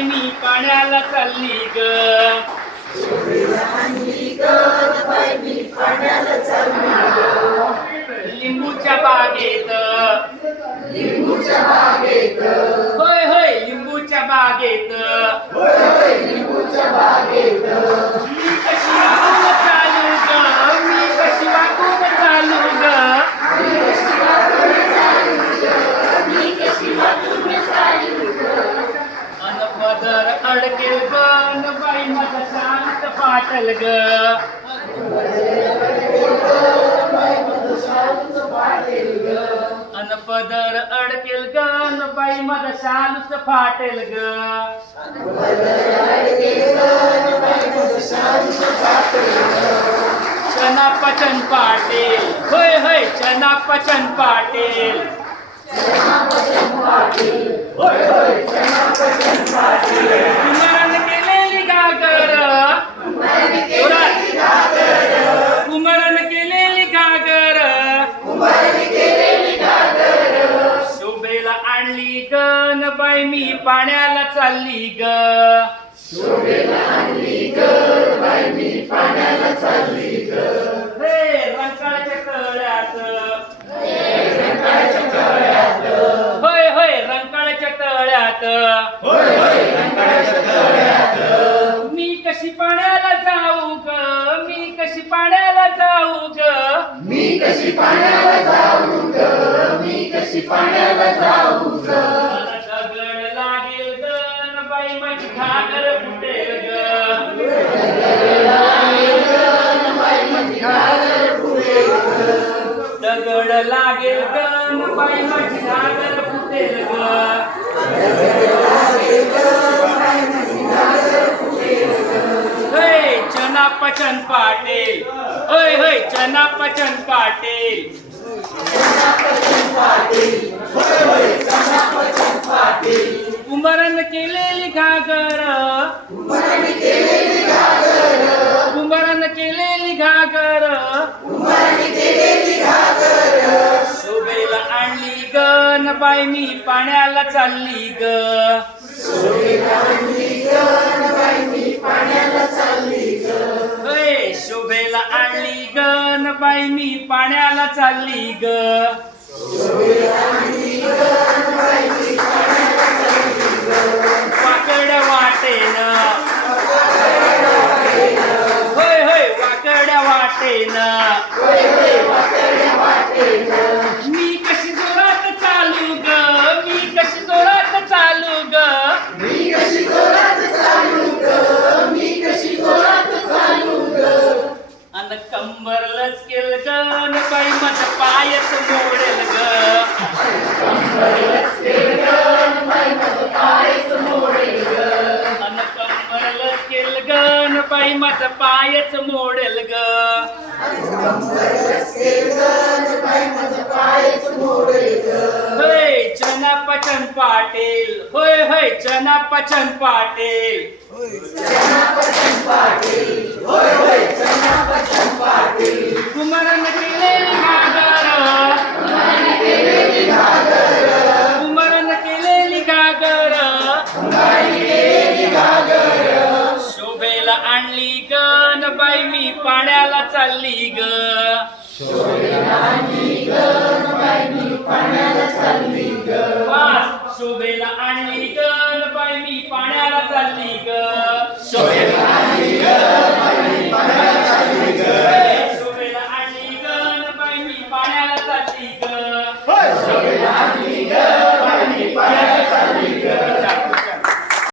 बहिणी पाण्याला चालली ग. लिंबूच्या बागेत लिंबूच्या बागेत. होय होय लिंबूच्या बागेत. देवगण बाई माझा शांत पाटल ग अन पदर अडकेल गण बाई माझा शांत फाटेल ग चना पचन पाटील होय होय चना पचन पाटील. ग न बाई मी पाण्याला चालली ग. हे रंकाळ्याच्या कळ्यात होय होय रंकाळ्याच्या तळ्यात. मी कशी पाण्याला जाऊ ग? मी कशी पाण्याला जाऊ ग? मी कशी पाण्याला जाऊ ग? मी कशी पाण्याला दगड लागेल ग बाई माझी फुटेल होय चना पचन पाटील. होय होय चना पचन पाटील. पाय मी पाण्याला चालली ग. होय शोभेला आणली ग. न बाई मी पाण्याला चालली ग. वाकड वाटेन. होय होय वाकड वाटेन. बाई माझा पायच मोडेल ग होय चना पचन पाटील. होय होय चना पचन पाटील. पाण्याला चालली ग. शोभेला आणली गण पाय मी पाण्याला चालली ग. शोभेला आणली